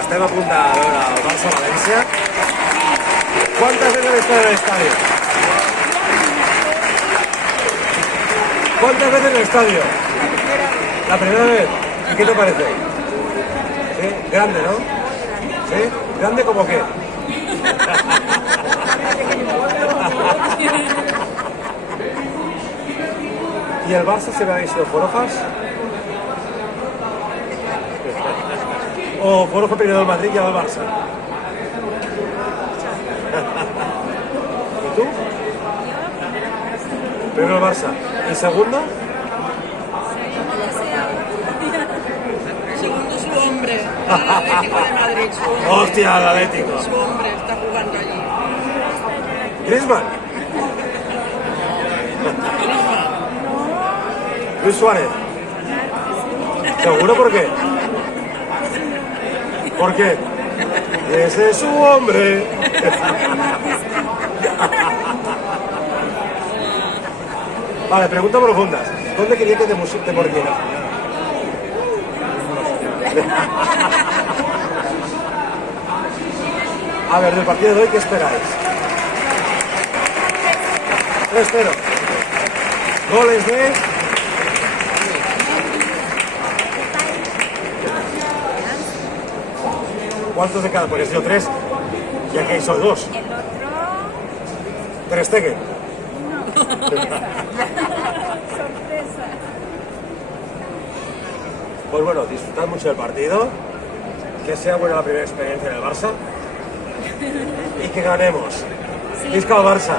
Estem a punt de veure el Barça-València. ¿Cuántas veces has estado en el estadio? ¿Cuántas veces en el estadio? La primera vez. ¿Y qué te parece? ¿Sí? Grande, ¿no? ¿Sí? ¿Grande como qué? ¿Y el Barça se habéis sido forofas? ¿O forofa primero del Madrid y ahora el Barça? ¿Y tú? Primero el Barça. ¿Y segundo? Segundo su hombre, el Atlético de Madrid. Su hombre. ¡Hostia, el Atlético! Su hombre está jugando allí. ¿Griezmann? Luis Suárez. ¿Seguro por qué? ¿Por qué? Ese es su hombre. Vale, preguntas profundas. ¿Dónde quería que te mordiera? A ver, del partido de hoy, ¿qué esperáis? 3-0. Goles de... ¿Cuántos de cada? Porque he sido 3. Y aquí son 2. El otro... Ter Stegen. No. Sorpresa. Pues bueno, disfrutad mucho del partido. Que sea buena la primera experiencia en el Barça. Y que ganemos. Sí. ¡Visca el Barça!